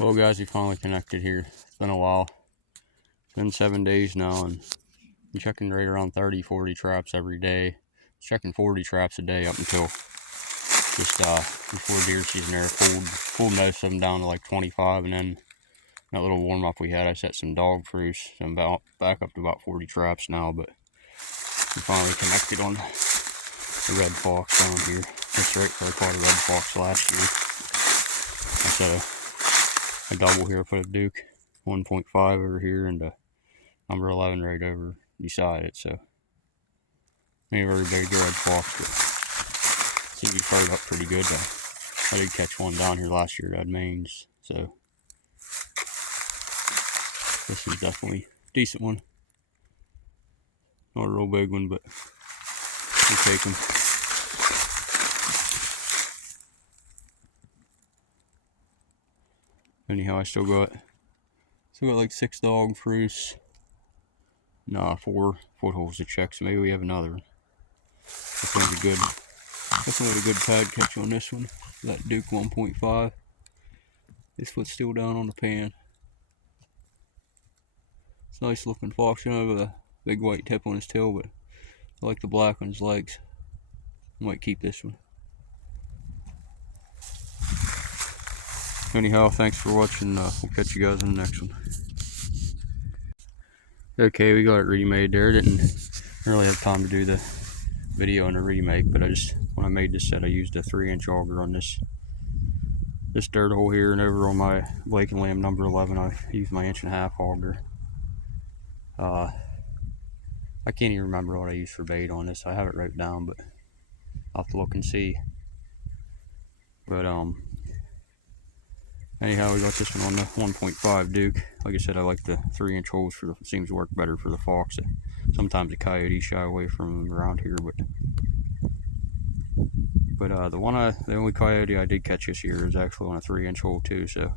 Well guys, we finally connected here. It's been a while. It's been 7 days now, and I'm checking right around 30-40 traps every day. Checking 40 traps a day up until just before deer season there. Pulled most of them down to like 25, and then that little warm up we had, I set some dog proofs. So I'm back up to about 40 traps now, but we finally connected on the red fox down here. That's right, I caught a red fox last year. I set a double here, put a Duke 1.5 over here and a number 11 right over beside it. So maybe a very big red fox, but seems to be fired up pretty good. I did catch one down here last year that had mange, so this is definitely a decent one. Not a real big one, but we'll take them. Anyhow, I still got like 6 dog proofs. Nah, 4 footholds to check, so maybe we have another. Definitely a good pad catch on this one. That Duke 1.5. This foot's still down on the pan. It's a nice looking fox. You know, have a big white tip on his tail, but I like the black on his legs. I might keep this one. Anyhow, thanks for watching. We'll catch you guys in the next one. Okay, we got it remade there. Didn't really have time to do the video in a remake, but when I made this set, I used a 3-inch auger on this dirt hole here, and over on my Blake & Lamb number 11, I used my 1.5-inch auger. I can't even remember what I used for bait on this. I have it wrote down, but I'll have to look and see. But anyhow, we got this one on the 1.5 Duke. Like I said, I like the 3-inch holes seems to work better for the fox. Sometimes the coyote shy away from them around here, but the only coyote I did catch this year is actually on a 3-inch hole too. So,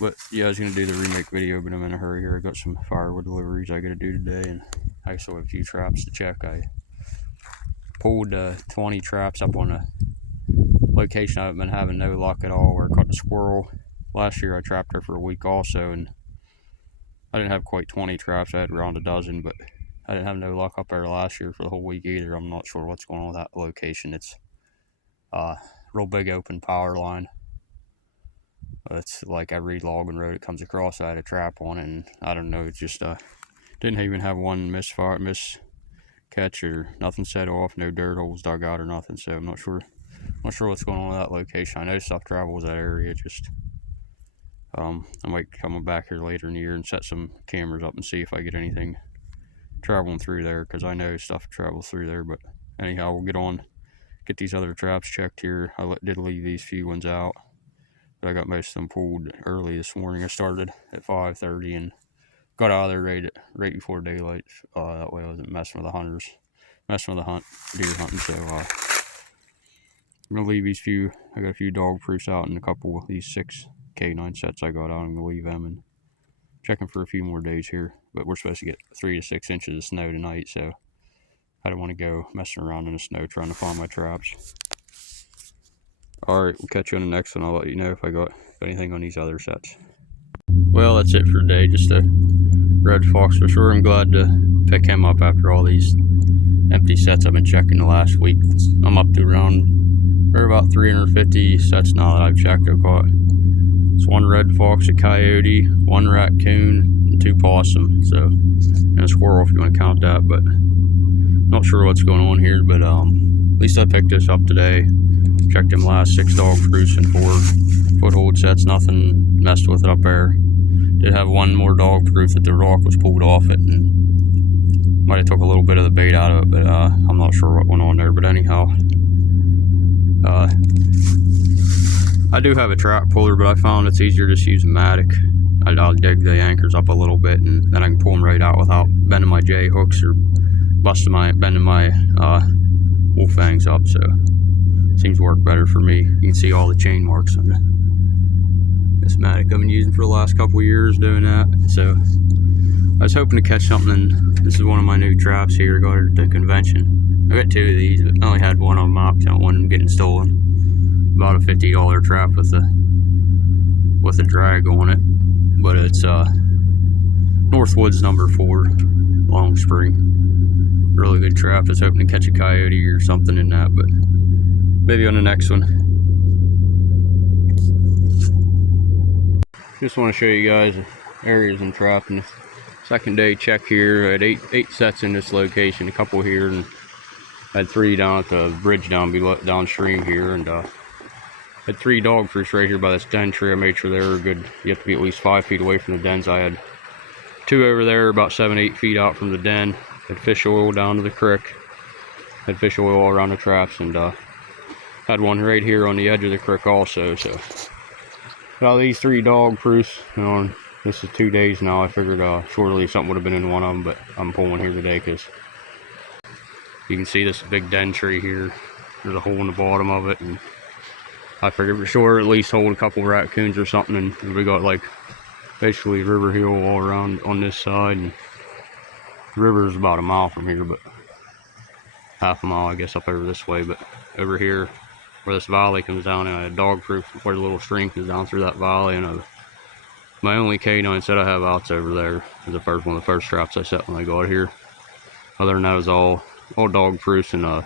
but yeah, I was gonna do the remake video, but I'm in a hurry here. I got some firewood deliveries I gotta do today, and I still have a few traps to check. I pulled 20 traps up on a location I've been having no luck at all, where I caught a squirrel. Last year I trapped her for a week also, and I didn't have quite 20 traps. I had around a dozen, but I didn't have no luck up there last year for the whole week either. I'm not sure what's going on with that location. It's real big open power line. It's like every logging road it comes across, I had a trap on it, and I don't know, it just didn't even have one miss catch or nothing set off, no dirt holes dug out or nothing. So I'm not sure what's going on with that location. I know stuff travels that area. Just I might come back here later in the year and set some cameras up and see if I get anything traveling through there, because I know stuff travels through there. But anyhow, we'll get these other traps checked here. I did leave these few ones out, but I got most of them pulled early this morning. I started at 5:30 and got out of there right before daylight. That way I wasn't messing with the deer hunting. So I'm gonna leave these few. I got a few dog proofs out and a couple of these 6 K9 sets I got out. I'm gonna leave them and checking for a few more days here. But we're supposed to get 3 to 6 inches of snow tonight, so I don't want to go messing around in the snow trying to find my traps. Alright, we'll catch you on the next one. I'll let you know if I got anything on these other sets. Well, that's it for today. Just a red fox for sure. I'm glad to pick him up after all these empty sets I've been checking the last week. I'm up to about 350 sets now that I've checked. I've caught 1 red fox, a coyote, 1 raccoon, and 2 possum. So, and a squirrel if you want to count that. But not sure what's going on here. But at least I picked this up today. Checked them last 6 dog proofs and 4 foothold sets. Nothing messed with it up there. Did have 1 more dog proof that the rock was pulled off it, and might have took a little bit of the bait out of it, but I'm not sure what went on there. But anyhow, I do have a trap puller, but I found it's easier just to use a matic. I'll dig the anchors up a little bit, and then I can pull them right out without bending my J hooks or bending my wolf fangs up. So seems to work better for me. You can see all the chain marks on this matic I've been using for the last couple of years doing that. So I was hoping to catch something, and this is one of my new traps here. I got it at the convention. I got 2 of these, but I only had 1 on my option, 1 getting stolen. About a $50 trap with the with a drag on it, but it's Northwoods number 4, Long Spring. Really good trap. I was hoping to catch a coyote or something in that, but maybe on the next one. Just want to show you guys areas I'm trapping. Second day check here. I had eight sets in this location, a couple here, and I had 3 down at the bridge downstream here, and had 3 dog proofs right here by this den tree. I made sure they were good. You have to be at least 5 feet away from the dens. I had 2 over there about 7-8 feet out from the den. Had fish oil down to the creek. Had fish oil all around the traps, and had one right here on the edge of the creek also. So got these 3 dog proofs. This is 2 days now. I figured surely something would have been in one of them, but I'm pulling here today because you can see this big den tree here. There's a hole in the bottom of it, and I figured for sure at least hold a couple raccoons or something. And we got like basically river hill all around on this side, and the river is about a mile from here, but half a mile I guess up over this way. But over here where this valley comes down, and I had dog proof where the little stream comes down through that valley, and my only canine set I have out's over there. Is the first one of the first traps I set when I got here. Other than that, it was all dog proofs, and I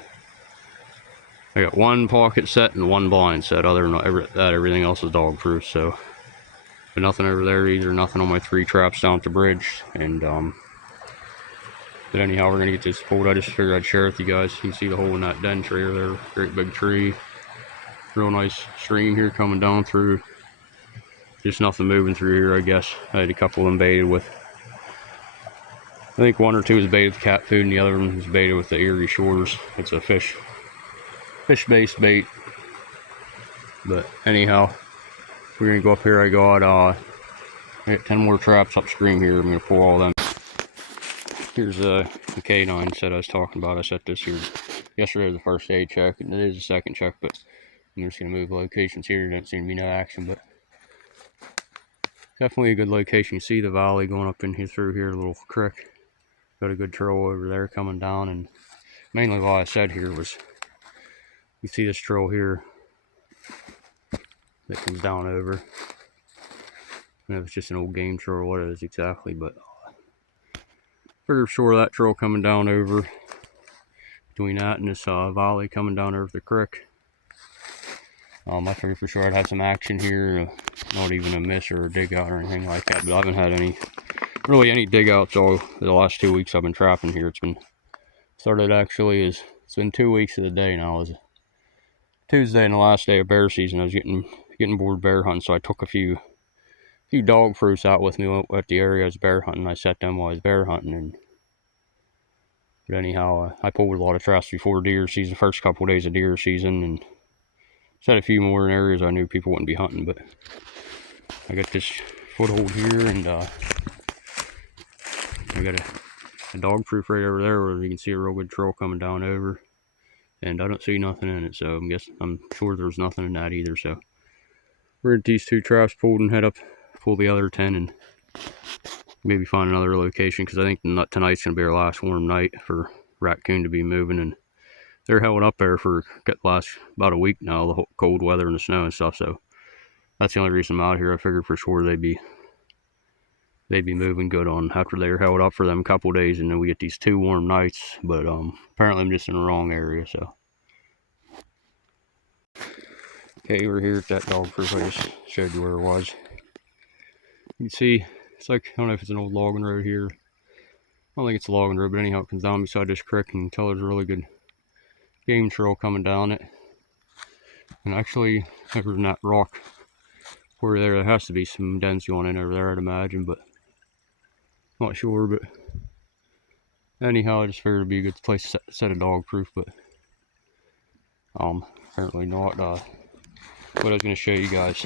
got 1 pocket set and 1 blind set. Other than that, everything else is dog proof. So, but nothing over there either. Nothing on my 3 traps down at the bridge. And but anyhow, we're gonna get this pulled. I just figured I'd share with you guys. You can see the hole in that den tree there. Great big tree. Real nice stream here coming down through. Just nothing moving through here, I guess. I had a couple of them baited with, I think 1 or 2 was baited with cat food, and the other one was baited with the Erie Shores. It's a fish-based bait. But anyhow, we're gonna go up here. I got 10 more traps upstream here. I'm gonna pull all them. Here's the canine set I was talking about. I set this here yesterday, the first day check, and it is the second check, but I'm just gonna move locations here. There didn't seem to be no action, but definitely a good location. You see the valley going up in here through here, a little creek. Got a good trail over there coming down, and mainly what I said here was, you see this trail here that comes down over. And it's just an old game trail or what it is exactly, but figure sure that trail coming down over between that and this valley coming down over the creek. I figured for sure I'd have some action here, not even a miss or a dig out or anything like that, but I haven't had really any dig outs all the last 2 weeks I've been trapping here. It's been started actually it's been 2 weeks of the day now. It was Tuesday and the last day of bear season. I was getting bored bear hunting, so I took a few dog proofs out with me at the area I was bear hunting. I set them while I was bear hunting, but anyhow, I pulled a lot of traps before deer season, first couple of days of deer season, and set a few more in areas I knew people wouldn't be hunting. But I got this foothold here, and I got a dog proof right over there where you can see a real good trail coming down over, and I don't see nothing in it, so I'm sure there's nothing in that either. So we're at these 2 traps pulled and head up, pull the other 10, and maybe find another location, because I think tonight's gonna be our last warm night for Raccoon to be moving, and they're held up there for last about a week now, the whole cold weather and the snow and stuff. So that's the only reason I'm out here. I figured for sure they'd be moving good on after they were held up for them a couple days, and then we get these 2 warm nights. But apparently I'm just in the wrong area. So okay, we're here at that dog proof. I just showed you where it was. You can see it's like, I don't know if it's an old logging road here. I don't think it's a logging road, but anyhow, it comes down beside this creek, and you can tell there's a really good game trail coming down it. And actually, over in that rock over there has to be some dens going in over there, I'd imagine, but not sure. But anyhow, I just figured it'd be a good place to set a dog proof, but apparently not. What I was going to show you guys,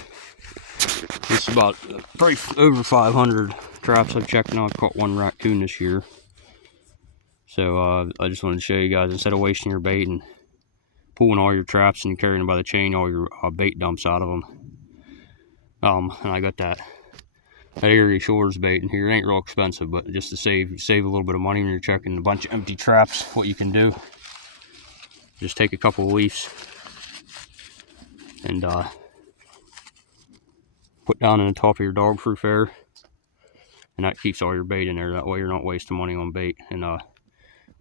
it's about probably over 500 traps I've checked now. I've caught 1 raccoon this year. So I just wanted to show you guys, instead of wasting your bait and pulling all your traps and carrying them by the chain, all your bait dumps out of them. And I got that Erie Shores bait in here. It ain't real expensive, but just to save a little bit of money when you're checking a bunch of empty traps, what you can do, just take a couple of leaves and put down in the top of your dog proof area, and that keeps all your bait in there. That way you're not wasting money on bait. And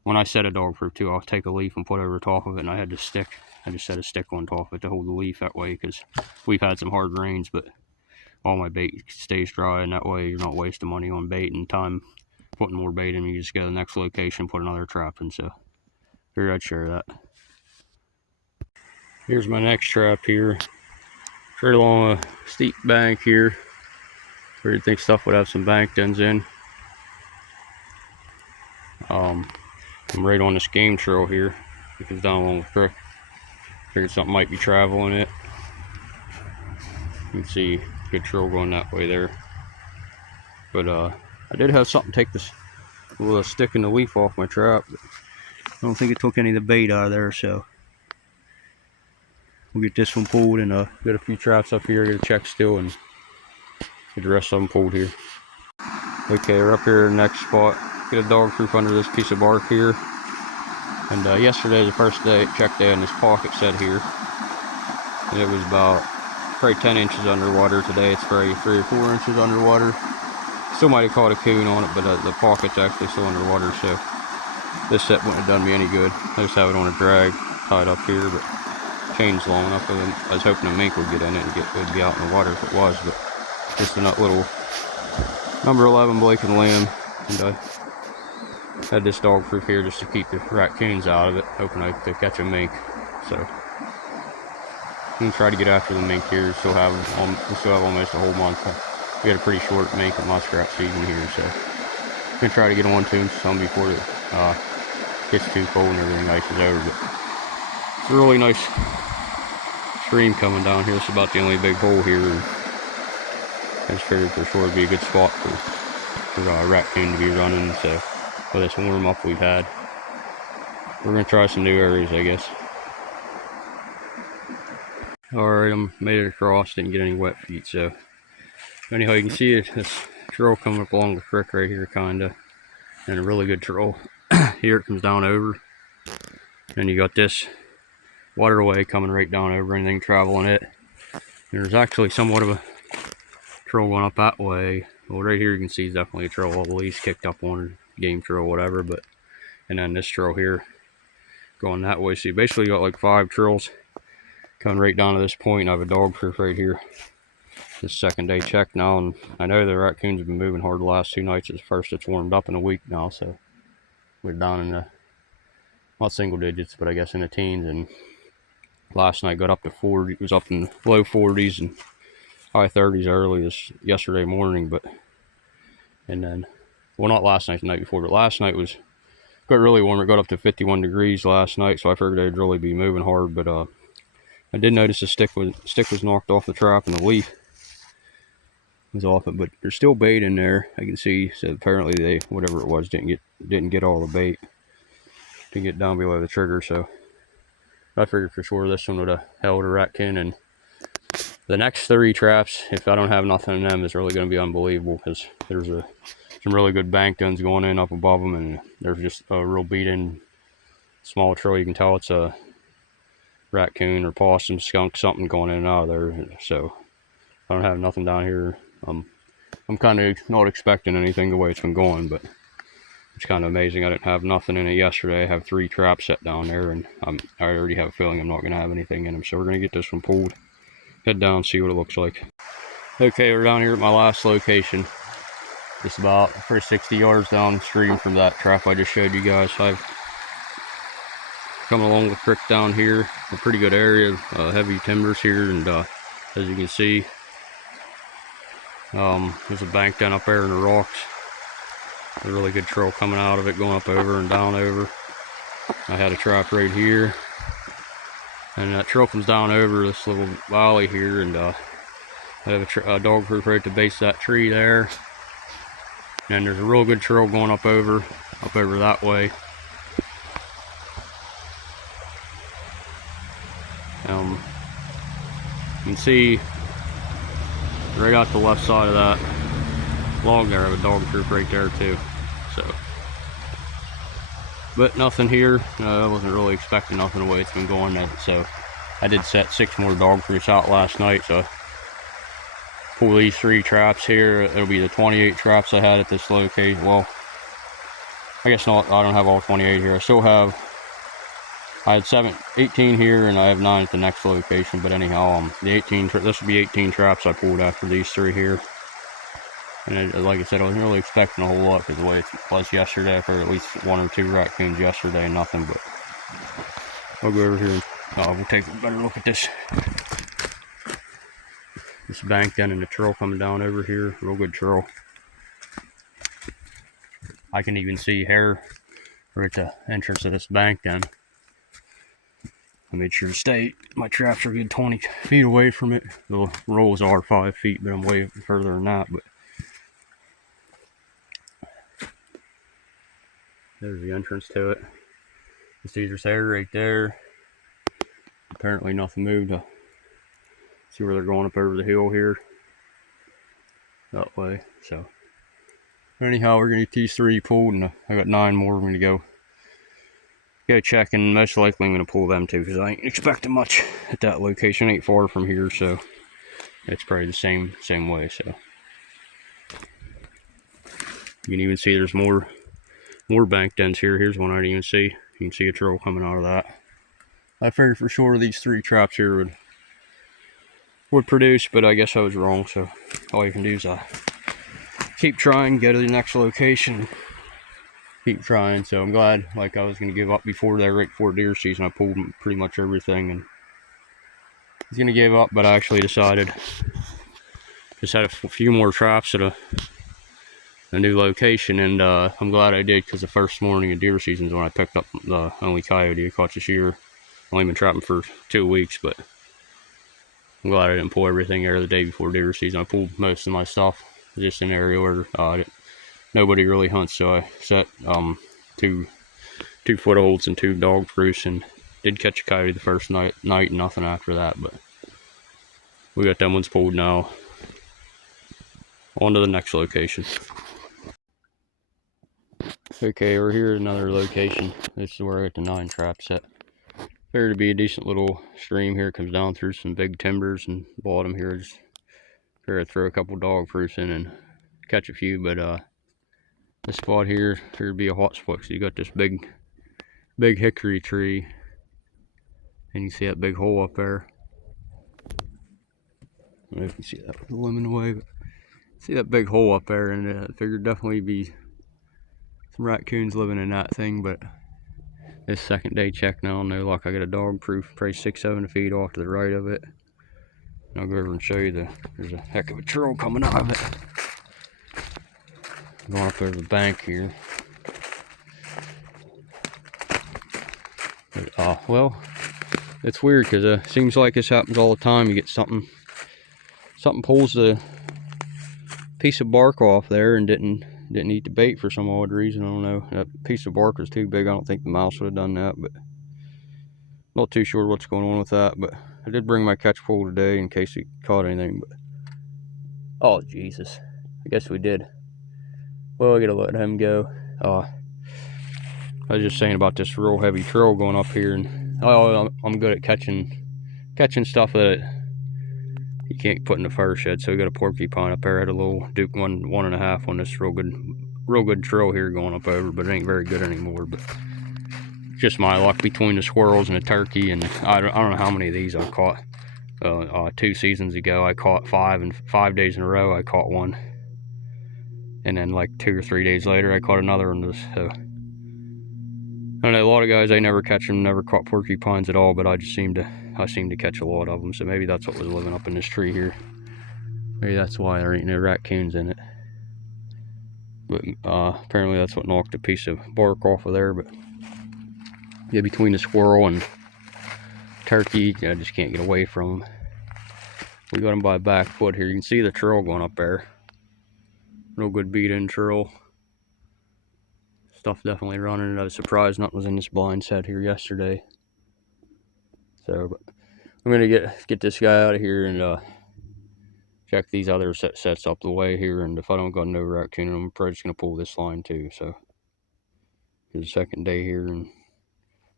when I set a dog proof too, I'll take a leaf and put over the top of it, and I had to stick. I just set a stick on top of it to hold the leaf that way, because we've had some hard rains, but all my bait stays dry, and that way you're not wasting money on bait and time putting more bait in. You just go to the next location, put another trap in. So figured I'd share that. Here's my next trap here. Straight along a steep bank here, where you'd think stuff would have some bank dens in. I'm right on this game trail here. It goes down along the creek. Figured something might be traveling it. You can see good trail going that way there. But I did have something take this little stick and the leaf off my trap. But I don't think it took any of the bait out of there, so we'll get this one pulled, and got a few traps up here. Get a check still and get the rest of them pulled here. Okay, we're up here in the next spot. Get a dog proof under this piece of bark here. And yesterday, the first day, check day, and this pocket set here. And it was about probably 10 inches underwater. Today it's probably 3 or 4 inches underwater. Still might have caught a coon on it, but the pocket's actually still underwater, so this set wouldn't have done me any good. I just have it on a drag tied up here, but chain's long enough. I was hoping a mink would get in it and it would be out in the water if it was, but just a little number 11 Blake and Lamb. And I had this dog proof here just to keep the raccoons out of it, hoping I could catch a mink. So I'm gonna try to get after the mink here. We still have almost a whole month. We got a pretty short mink and muskrat season here, so I'm gonna try to get on to them some before it gets too cold and everything ices over. But it's a really nice stream coming down here. It's about the only big hole here, and I just figured for sure it'd be a good spot for raccoon to be running. So with this warm up we've had, we're gonna try some new areas, I guess. Alright, I made it across, didn't get any wet feet, so anyhow, you can see it, this trail coming up along the creek right here, kinda, and a really good trail. Here it comes down over, and you got this waterway coming right down over, anything traveling it. And there's actually somewhat of a trail going up that way. Well, right here you can see is definitely a trail, all the leaves kicked up on, game trail, whatever. But and then this trail here going that way. So you basically got like 5 trails coming right down to this point. I have a dog proof right here. This second day check now, and I know the raccoons have been moving hard the last 2 nights. It's first it's warmed up in a week now, so we're down in the not single digits, but I guess in the teens. And last night got up to 40. It was up in the low 40s and high 30s early yesterday morning. But and then, well, not last night, the night before, but last night got really warm. It got up to 51 degrees last night, so I figured they'd really be moving hard. But I did notice the stick was knocked off the trap, and the leaf was off it, but there's still bait in there. I can see. So apparently they, whatever it was, didn't get all the bait, didn't get down below the trigger. So I figured for sure this one would have held a raccoon. And the next 3 traps, if I don't have nothing in them, is really going to be unbelievable, because there's some really good bank guns going in up above them, and there's just a real beat-in small trail. You can tell it's a raccoon or possum, skunk, something going in and out of there. So I don't have nothing down here. I'm kind of not expecting anything the way it's been going, but it's kind of amazing. I didn't have nothing in it yesterday. I have 3 traps set down there, and I already have a feeling I'm not going to have anything in them. So we're going to get this one pulled, head down, see what it looks like. Okay, we're down here at my last location. Just about for 60 yards downstream from that trap I just showed you guys. I've come along the creek down here, a pretty good area, heavy timbers here, and as you can see, there's a bank down up there in the rocks. A really good trail coming out of it, going up over and down over. I had a trap right here, and that trail comes down over this little valley here, and I have a dog proof right at the base of that tree there. And there's a real good trail going up over that way. You can see right out the left side of that log there, I have a dog proof right there too. So, but nothing here. I wasn't really expecting nothing the way it's been going. So I did set 6 more dog proofs out last night, so pull these 3 traps here. It'll be the 28 traps I had at this location. Well, I guess not. I don't have all 28 here. I had 18 here, and I have 9 at the next location. But anyhow, this will be 18 traps I pulled after these 3 here. And like I said, I wasn't really expecting a whole lot because the way it was yesterday, for at least 1 or 2 raccoons yesterday, nothing. But I'll go over here and we'll take a better look at this bank down in the trail coming down over here. Real good trail. I can even see hair right at the entrance of this bank then. I made sure to stay, my traps are a good 20 feet away from it. The rolls are 5 feet, but I'm way further than that. But there's the entrance to it. The Caesar's hair right there. Apparently nothing moved. See where they're going up over the hill here. That way. So anyhow, we're gonna get these 3 pulled, and I got 9 more. We're gonna go check, and most likely I'm gonna pull them too, because I ain't expecting much at that location. Ain't far from here, so it's probably the same way. So you can even see there's more bank dens here. Here's one I didn't even see. You can see a trail coming out of that. I figured for sure these 3 traps here would produce, but I guess I was wrong. So all you can do is keep trying, go to the next location, keep trying. So I'm glad, like I was going to give up before that, right before deer season. I pulled pretty much everything and I was going to give up, but I actually decided, just had a few more traps at a new location, and I'm glad I did, because the first morning of deer season is when I picked up the only coyote I caught this year. I've only been trapping for 2 weeks, but I'm glad I didn't pull everything there the day before deer season. I pulled most of my stuff just in an area where nobody really hunts, so I set 2 footholds and 2 dog proofs, and did catch a coyote the first night, nothing after that. But we got them ones pulled now. On to the next location. Okay, we're here at another location. This is where I got the 9 traps set. Figured to be a decent little stream here. It comes down through some big timbers, and bottom here, just figured I'd throw a couple dog proofs in and catch a few. But this spot here appeared to be a hot spot, so you got this big hickory tree, and you see that big hole up there. I don't know if you can see that with the limb in the way, but see that big hole up there, and I figured definitely be some raccoons living in that thing. But this second day check now, no luck. I got a dog proof, probably 6-7 feet off to the right of it. And I'll go over and show you there's a heck of a trail coming out of it. Going up over the bank here. But, well, it's weird, because it seems like this happens all the time. You get something pulls the piece of bark off there and didn't eat the bait for some odd reason. I don't know. That piece of bark was too big. I don't think the mouse would have done that, but not too sure what's going on with that. But I did bring my catch pole today in case it caught anything. But oh Jesus, I guess we did. Well, I gotta let him go. I was just saying about this real heavy trail going up here, and I'm good at catching stuff that you can't put in the fire shed. So we got a porcupine up there. I had a little Duke 1.5 on this real good trail here going up over, but it ain't very good anymore. But just my luck between the squirrels and the turkey, and I don't know how many of these I caught. 2 seasons ago I caught 5, and 5 days in a row I caught one, and then like 2 or 3 days later I caught another one. So I know a lot of guys, they never catch them, never caught porcupines at all, but I seem to catch a lot of them. So maybe that's what was living up in this tree here. Maybe that's why there ain't no raccoons in it. But apparently that's what knocked a piece of bark off of there. But yeah, between the squirrel and turkey, I just can't get away from them. We got them by back foot here. You can see the trail going up there. Real good beat in trail. Stuff definitely running. I was surprised nothing was in this blind set here yesterday. So, but I'm gonna get this guy out of here and check these other sets up the way here. And if I don't got no raccoon, I'm probably just gonna pull this line too. So it's the second day here and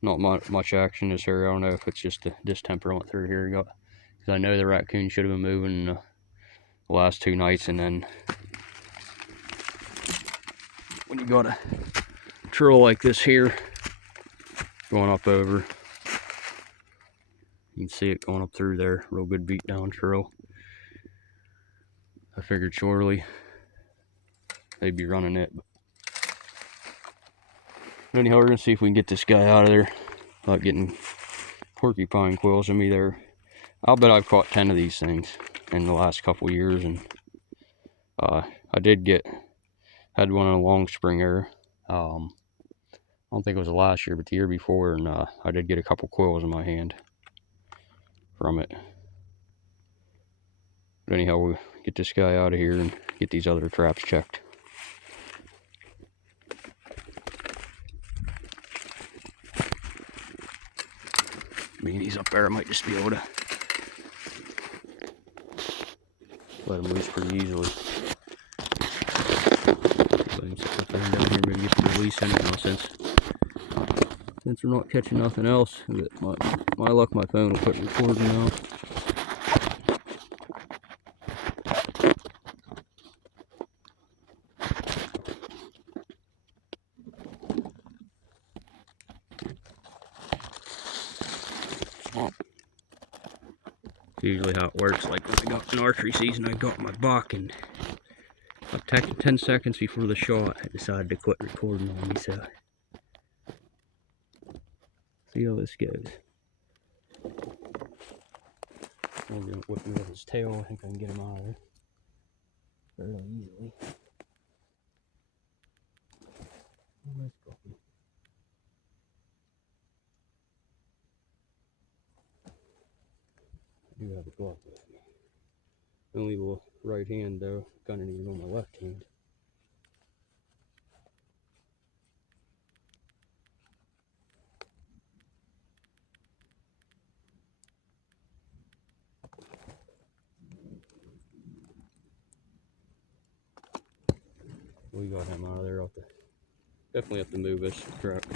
not much action in this area. I don't know if it's just the distemper I went through here. Because I know the raccoon should have been moving the last 2 nights, and then when you got a trail like this here going up over, you can see it going up through there, real good beat down trail. I figured surely they'd be running it. But anyhow, we're gonna see if we can get this guy out of there without getting porcupine quills in me there. I'll bet I've caught 10 of these things in the last couple years, and I had one in a long spring there. I don't think it was last year, but the year before, and I did get a couple quills in my hand from it. But anyhow, we'll get this guy out of here and get these other traps checked. He's up there, I might just be able to let him loose pretty easily. Let him sit up there and down here, maybe get the release anyhow, since we're not catching nothing else. My luck, my phone will quit recording now. Usually how it works. Like when I got in archery season, I got my buck, and I've taken 10 seconds before the shot, I decided to quit recording on me. So see how this goes. I'm gonna whip me with his tail. I think I can get him out of there fairly easily. Nice puppy. I do have a glove with me. Only the right hand though, kind of need it on my left hand. We got him out of there. Definitely have to move this trap.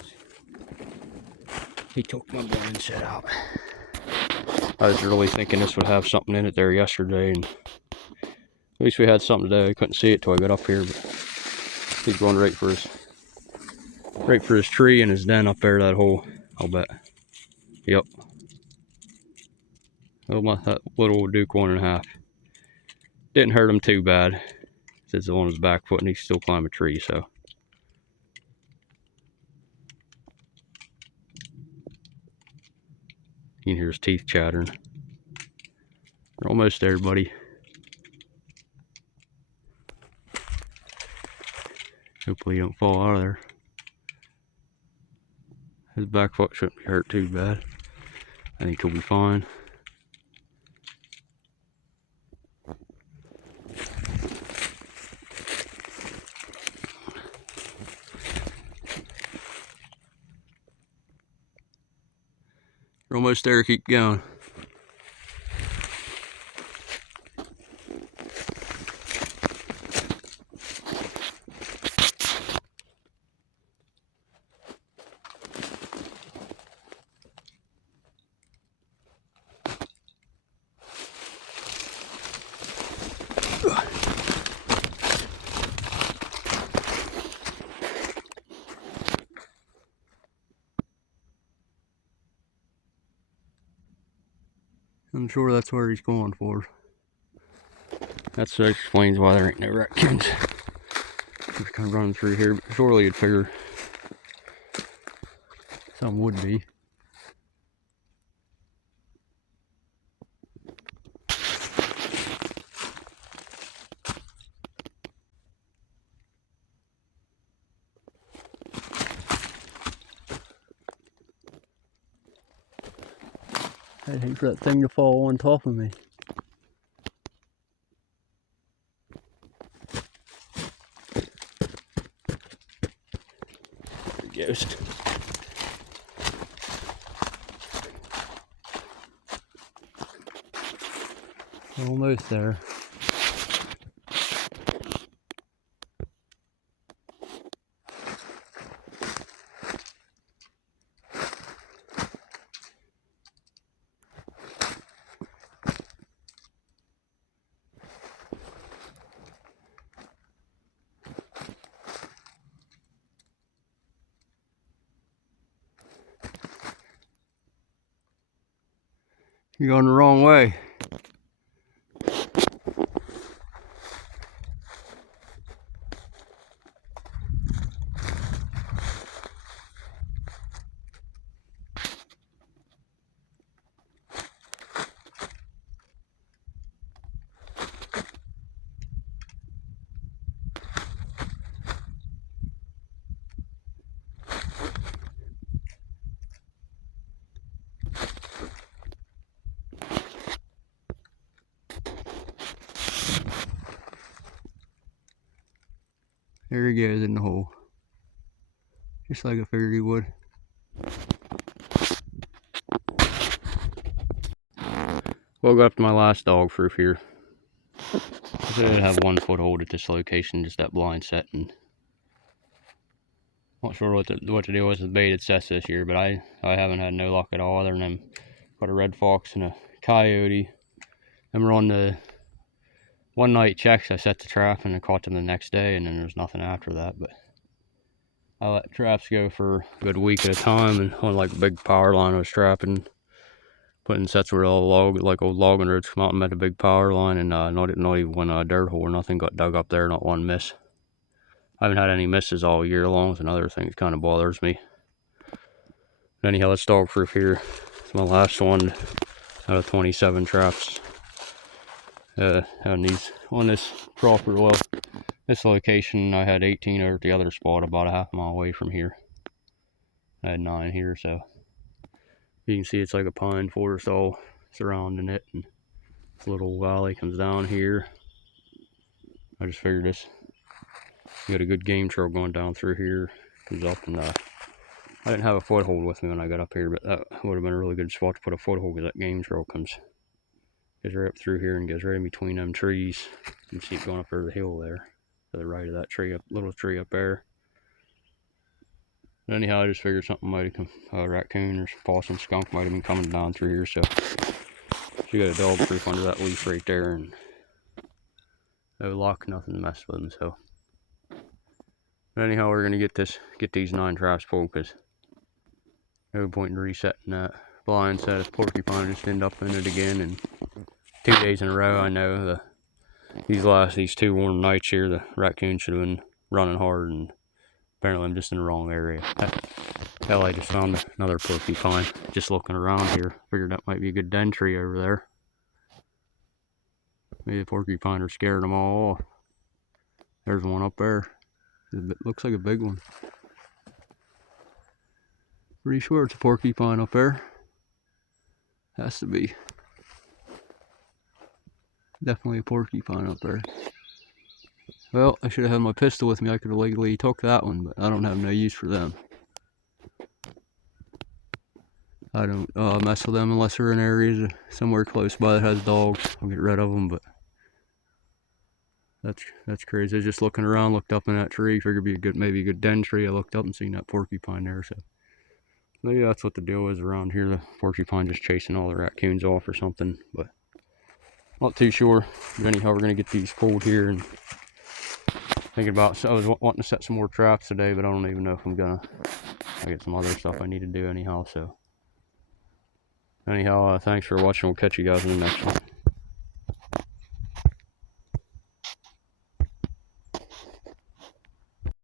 He took my blind set out. I was really thinking this would have something in it there yesterday, and at least we had something today. I couldn't see it till I got up here, but he's going right for his tree and his den up there, that hole, I'll bet. Yep. That little Duke 1.5. Didn't hurt him too bad. It's on his back foot and he still climbed a tree, so. You can hear his teeth chattering. We're almost there, buddy. Hopefully he don't fall out of there. His back foot shouldn't be hurt too bad. I think he'll be fine. We're almost there, keep going. I'm sure that's where he's going for. That explains why there ain't no raccoons. Just kind of running through here, but surely you'd figure some would be. I'd hate for that thing to fall on top of me. There he goes. Almost there. You're going the wrong way. There he goes in the hole. Just like I figured he would. Well, go up to my last dog proof here. I did have one foothold at this location, just that blind set, and not sure what to do with the baited sets this year, but I haven't had no luck at all other than got a red fox and a coyote. And we're on the one night checks. I set the trap and I caught them the next day, and then there's nothing after that. But I let traps go for a good week at a time, and on like a big power line I was trapping, putting sets where all like old logging roads come out and met a big power line, and not even when a dirt hole or nothing got dug up there, not one miss. I haven't had any misses all year long, so another thing that kind of bothers me. But anyhow, let's dog proof here. It's my last one out of 27 traps. On this proper, well, this location I had 18 over at the other spot about a half mile away from here. I had 9 here, so you can see it's like a pine forest all surrounding it, and this little valley comes down here. I just figured this, you got a good game trail going down through here, comes up, and I didn't have a foothold with me when I got up here, but that would have been a really good spot to put a foothold, because that game trail goes right up through here and goes right in between them trees. You can see it going up over the hill there to the right of that tree, little tree up there. But anyhow, I just figured something might have come, a raccoon or possum, skunk might have been coming down through here, so she got a dog proof under that leaf right there, and no luck, nothing to mess with them. So but anyhow, we're gonna get these 9 traps pulled, because no point in resetting that blind set. If porcupine just end up in it again, and 2 days in a row, I know these 2 warm nights here, the raccoon should have been running hard, and apparently I'm just in the wrong area. Hell, I just found another porcupine just looking around here. Figured that might be a good den tree over there. Maybe the porcupine are scaring them all off. There's one up there. It looks like a big one. Pretty sure it's a porcupine up there. Has to be. Definitely a porcupine up there. Well, I should have had my pistol with me. I could have legally took that one, but I don't have no use for them. I don't mess with them unless they're in areas somewhere close by that has dogs. I'll get rid of them, but that's crazy. I was just looking around, looked up in that tree, figured it'd be maybe a good den tree. I looked up and seen that porcupine there, so maybe that's what the deal is around here. The porcupine just chasing all the raccoons off or something, but not too sure. But anyhow, we're gonna get these pulled here, and thinking about, so I was wanting to set some more traps today, but I don't even know if I'm gonna. I got some other stuff I need to do anyhow, so anyhow, thanks for watching. We'll catch you guys in the next one.